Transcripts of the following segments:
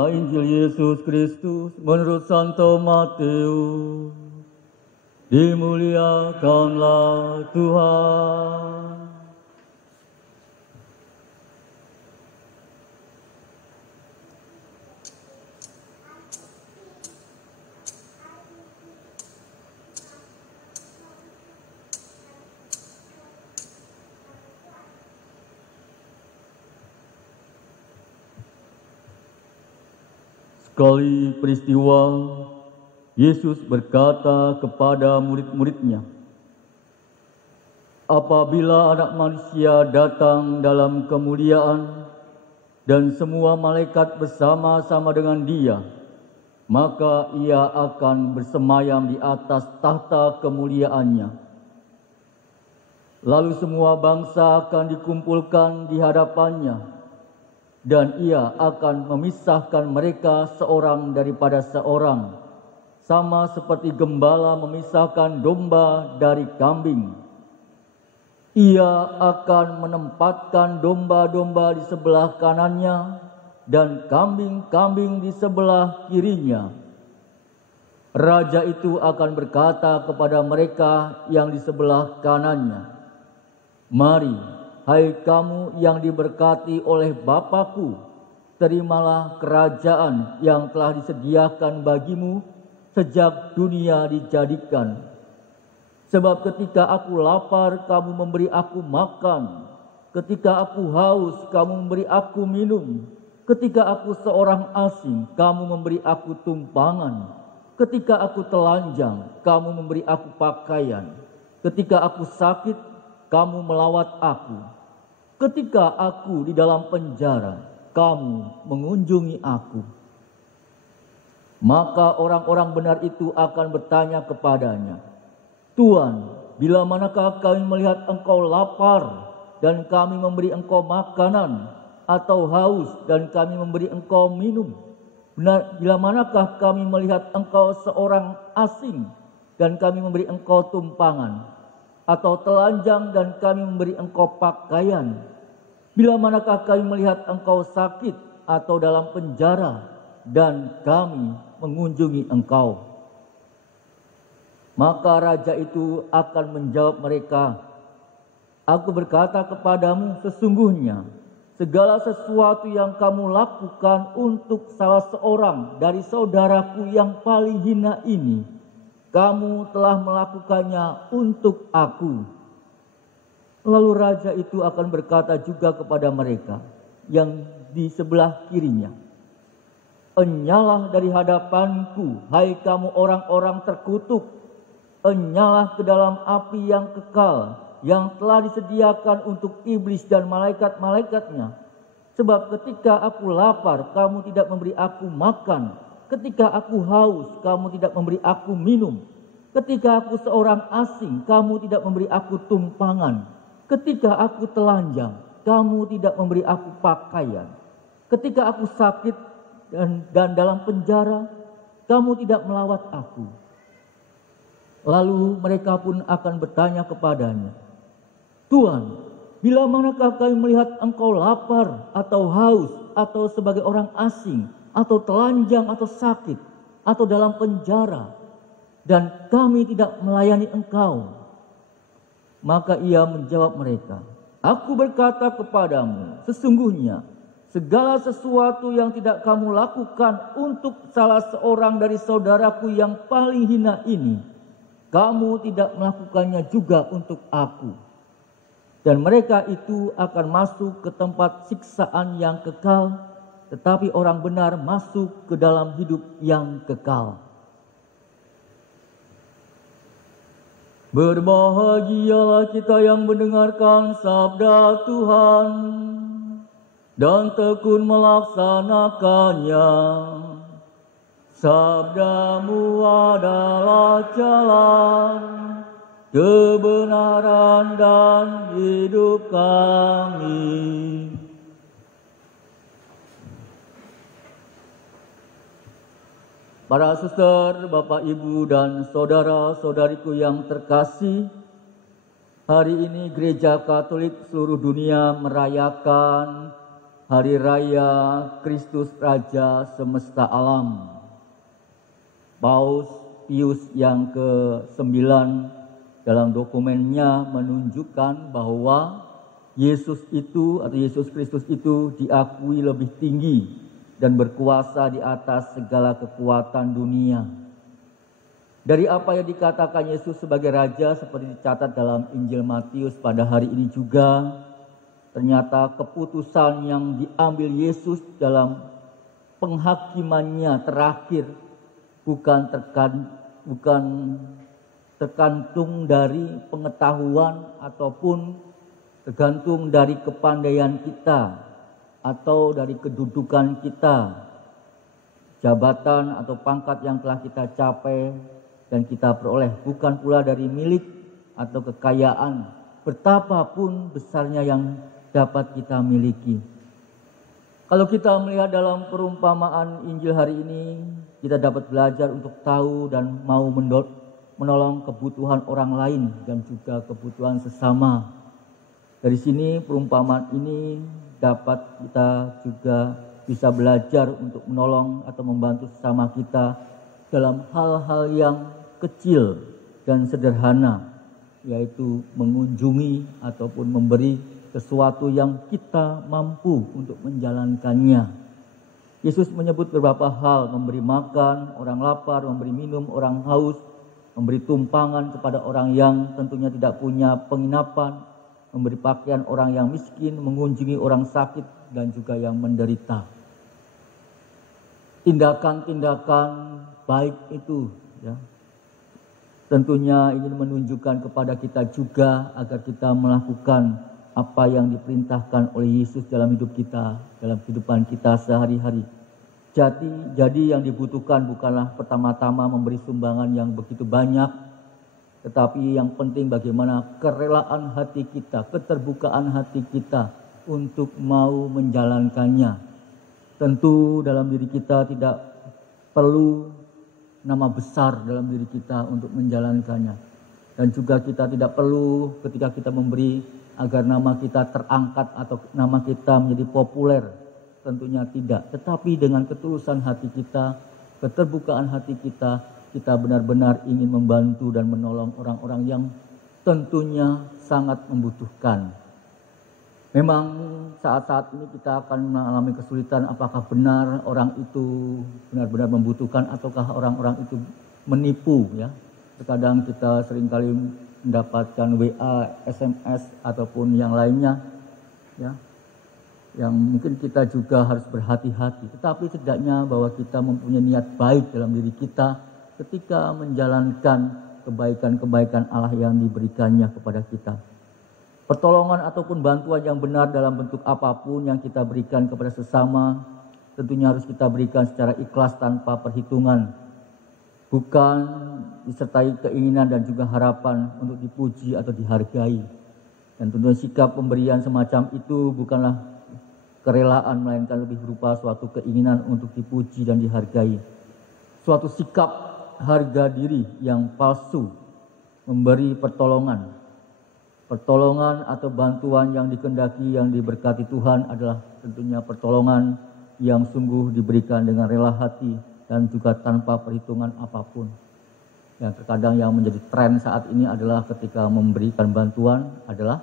Inilah Injil Yesus Kristus menurut Santo Matius. Dimuliakanlah Tuhan. Sekali peristiwa, Yesus berkata kepada murid-muridnya, "Apabila Anak Manusia datang dalam kemuliaan dan semua malaikat bersama-sama dengan Dia, maka Ia akan bersemayam di atas tahta kemuliaannya. Lalu semua bangsa akan dikumpulkan di hadapannya, dan Ia akan memisahkan mereka seorang daripada seorang, sama seperti gembala memisahkan domba dari kambing. Ia akan menempatkan domba-domba di sebelah kanannya dan kambing-kambing di sebelah kirinya. Raja itu akan berkata kepada mereka yang di sebelah kanannya, 'Mari, hai kamu yang diberkati oleh Bapa-Ku, terimalah kerajaan yang telah disediakan bagimu sejak dunia dijadikan. Sebab ketika aku lapar, kamu memberi aku makan. Ketika aku haus, kamu memberi aku minum. Ketika aku seorang asing, kamu memberi aku tumpangan. Ketika aku telanjang, kamu memberi aku pakaian. Ketika aku sakit, kamu melawat aku. Ketika aku di dalam penjara, kamu mengunjungi aku.' Maka orang-orang benar itu akan bertanya kepadanya, 'Tuhan, bila manakah kami melihat Engkau lapar dan kami memberi Engkau makanan, atau haus dan kami memberi Engkau minum? Bila manakah kami melihat Engkau seorang asing dan kami memberi Engkau tumpangan, atau telanjang dan kami memberi Engkau pakaian? Bila manakah kami melihat Engkau sakit atau dalam penjara dan kami mengunjungi Engkau?' Maka raja itu akan menjawab mereka, 'Aku berkata kepadamu, sesungguhnya segala sesuatu yang kamu lakukan untuk salah seorang dari saudaraku yang paling hina ini, kamu telah melakukannya untuk aku.' Lalu raja itu akan berkata juga kepada mereka yang di sebelah kirinya, 'Enyalah dari hadapanku, hai kamu orang-orang terkutuk. Enyalah ke dalam api yang kekal, yang telah disediakan untuk iblis dan malaikat-malaikatnya. Sebab ketika aku lapar, kamu tidak memberi aku makan. Ketika aku haus, kamu tidak memberi aku minum. Ketika aku seorang asing, kamu tidak memberi aku tumpangan. Ketika aku telanjang, kamu tidak memberi aku pakaian. Ketika aku sakit dan dalam penjara, kamu tidak melawat aku.' Lalu mereka pun akan bertanya kepadanya, 'Tuhan, bila manakah kami melihat Engkau lapar atau haus atau sebagai orang asing atau telanjang atau sakit atau dalam penjara dan kami tidak melayani Engkau?' Maka ia menjawab mereka, 'Aku berkata kepadamu, sesungguhnya segala sesuatu yang tidak kamu lakukan untuk salah seorang dari saudaraku yang paling hina ini, kamu tidak melakukannya juga untuk aku.' Dan mereka itu akan masuk ke tempat siksaan yang kekal, tetapi orang benar masuk ke dalam hidup yang kekal." Berbahagialah kita yang mendengarkan sabda Tuhan dan tekun melaksanakannya. Sabdamu adalah jalan, kebenaran dan hidup kami. Para suster, Bapak, Ibu, dan saudara-saudariku yang terkasih, hari ini Gereja Katolik seluruh dunia merayakan Hari Raya Kristus Raja Semesta Alam. Paus Pius yang ke-9 dalam dokumennya menunjukkan bahwa Yesus Kristus itu diakui lebih tinggi dan berkuasa di atas segala kekuatan dunia. Dari apa yang dikatakan Yesus sebagai Raja seperti dicatat dalam Injil Matius pada hari ini juga, ternyata keputusan yang diambil Yesus dalam penghakimannya terakhir bukan tergantung dari pengetahuan ataupun tergantung dari kepandaian kita atau dari kedudukan kita, jabatan atau pangkat yang telah kita capai dan kita peroleh, bukan pula dari milik atau kekayaan betapapun besarnya yang dapat kita miliki. Kalau kita melihat dalam perumpamaan Injil hari ini, kita dapat belajar untuk tahu dan mau menolong kebutuhan orang lain dan juga kebutuhan sesama. Dari sini perumpamaan ini dapat kita juga bisa belajar untuk menolong atau membantu sesama kita dalam hal-hal yang kecil dan sederhana, yaitu mengunjungi ataupun memberi sesuatu yang kita mampu untuk menjalankannya. Yesus menyebut beberapa hal, memberi makan orang lapar, memberi minum orang haus, memberi tumpangan kepada orang yang tentunya tidak punya penginapan, memberi pakaian orang yang miskin, mengunjungi orang sakit dan juga yang menderita. Tindakan-tindakan baik itu ya, tentunya ingin menunjukkan kepada kita juga agar kita melakukan apa yang diperintahkan oleh Yesus dalam hidup kita, dalam kehidupan kita sehari-hari. Jadi yang dibutuhkan bukanlah pertama-tama memberi sumbangan yang begitu banyak, tetapi yang penting bagaimana kerelaan hati kita, keterbukaan hati kita untuk mau menjalankannya. Tentu dalam diri kita tidak perlu nama besar dalam diri kita untuk menjalankannya. Dan juga kita tidak perlu ketika kita memberi agar nama kita terangkat atau nama kita menjadi populer. Tentunya tidak. Tetapi dengan ketulusan hati kita, keterbukaan hati kita, kita benar-benar ingin membantu dan menolong orang-orang yang tentunya sangat membutuhkan. Memang saat-saat ini kita akan mengalami kesulitan apakah benar orang itu benar-benar membutuhkan ataukah orang-orang itu menipu ya. Terkadang kita seringkali mendapatkan WA, SMS ataupun yang lainnya ya. Yang mungkin kita juga harus berhati-hati. Tetapi setidaknya bahwa kita mempunyai niat baik dalam diri kita ketika menjalankan kebaikan-kebaikan Allah yang diberikannya kepada kita. Pertolongan ataupun bantuan yang benar dalam bentuk apapun yang kita berikan kepada sesama tentunya harus kita berikan secara ikhlas tanpa perhitungan. Bukan disertai keinginan dan juga harapan untuk dipuji atau dihargai. Dan tentunya sikap pemberian semacam itu bukanlah kerelaan, melainkan lebih berupa suatu keinginan untuk dipuji dan dihargai. Suatu sikap harga diri yang palsu, memberi pertolongan atau bantuan yang dikehendaki, yang diberkati Tuhan adalah tentunya pertolongan yang sungguh diberikan dengan rela hati dan juga tanpa perhitungan apapun. Yang terkadang yang menjadi tren saat ini adalah ketika memberikan bantuan adalah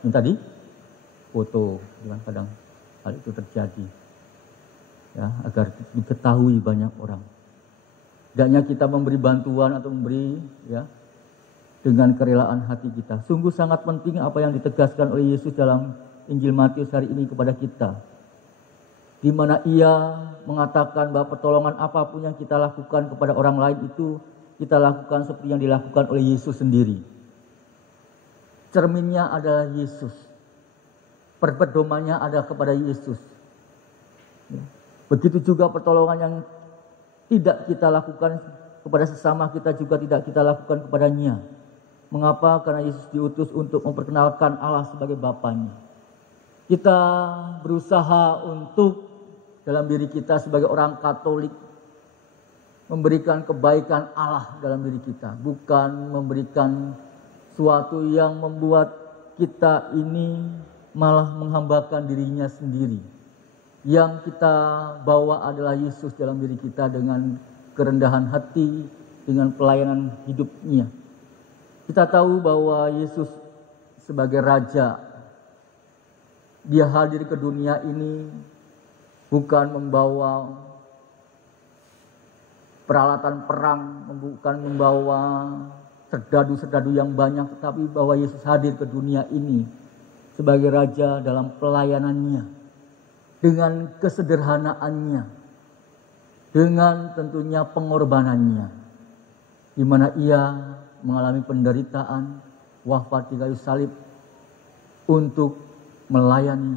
minta di foto, kadang hal itu terjadi ya, agar diketahui banyak orang. Tidaknya kita memberi bantuan atau memberi ya dengan kerelaan hati kita. Sungguh sangat penting apa yang ditegaskan oleh Yesus dalam Injil Matius hari ini kepada kita. Di mana ia mengatakan bahwa pertolongan apapun yang kita lakukan kepada orang lain itu kita lakukan seperti yang dilakukan oleh Yesus sendiri. Cerminnya adalah Yesus. Pedomannya ada kepada Yesus. Begitu juga pertolongan yang tidak kita lakukan kepada sesama kita juga tidak kita lakukan kepadanya. Mengapa? Karena Yesus diutus untuk memperkenalkan Allah sebagai Bapanya. Kita berusaha untuk dalam diri kita sebagai orang Katolik memberikan kebaikan Allah dalam diri kita, bukan memberikan suatu yang membuat kita ini malah menghambakan dirinya sendiri. Yang kita bawa adalah Yesus dalam diri kita dengan kerendahan hati, dengan pelayanan hidupnya. Kita tahu bahwa Yesus sebagai Raja, Dia hadir ke dunia ini bukan membawa peralatan perang, bukan membawa serdadu-serdadu yang banyak, tetapi bahwa Yesus hadir ke dunia ini sebagai Raja dalam pelayanannya, dengan kesederhanaannya, dengan tentunya pengorbanannya, di mana Ia mengalami penderitaan, wafat di kayu salib untuk melayani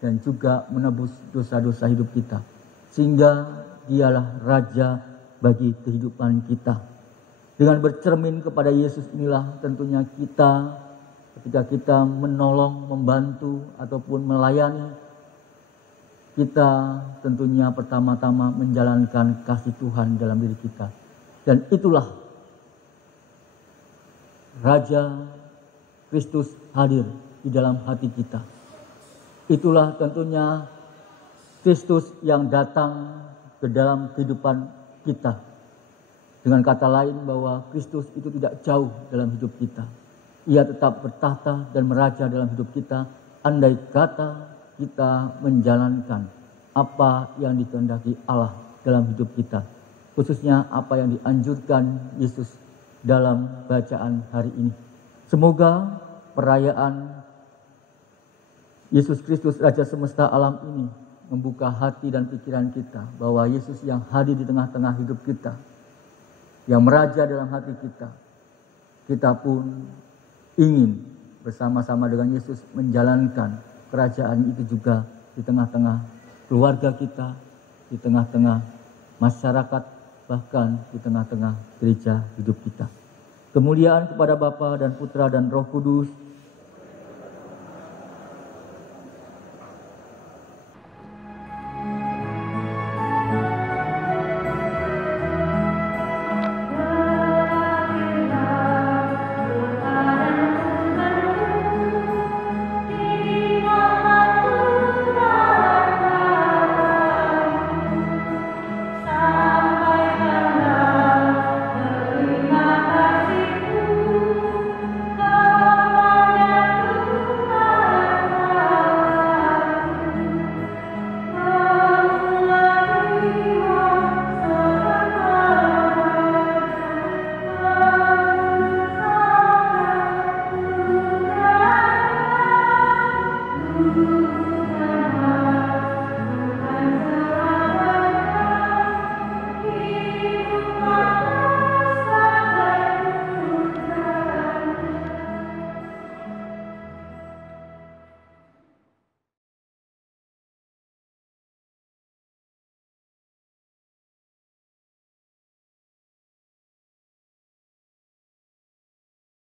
dan juga menebus dosa-dosa hidup kita, sehingga Dialah Raja bagi kehidupan kita. Dengan bercermin kepada Yesus inilah tentunya kita, ketika kita menolong, membantu ataupun melayani, kita tentunya pertama-tama menjalankan kasih Tuhan dalam diri kita. Dan itulah Raja Kristus hadir di dalam hati kita. Itulah tentunya Kristus yang datang ke dalam kehidupan kita. Dengan kata lain bahwa Kristus itu tidak jauh dalam hidup kita. Ia tetap bertahta dan meraja dalam hidup kita, andai kata kita menjalankan apa yang dikehendaki Allah dalam hidup kita. Khususnya apa yang dianjurkan Yesus dalam bacaan hari ini. Semoga perayaan Yesus Kristus Raja semesta alam ini membuka hati dan pikiran kita bahwa Yesus yang hadir di tengah-tengah hidup kita, yang meraja dalam hati kita, kita pun ingin bersama-sama dengan Yesus menjalankan kerajaan itu juga di tengah-tengah keluarga kita, di tengah-tengah masyarakat, bahkan di tengah-tengah gereja hidup kita. Kemuliaan kepada Bapa dan Putra dan Roh Kudus,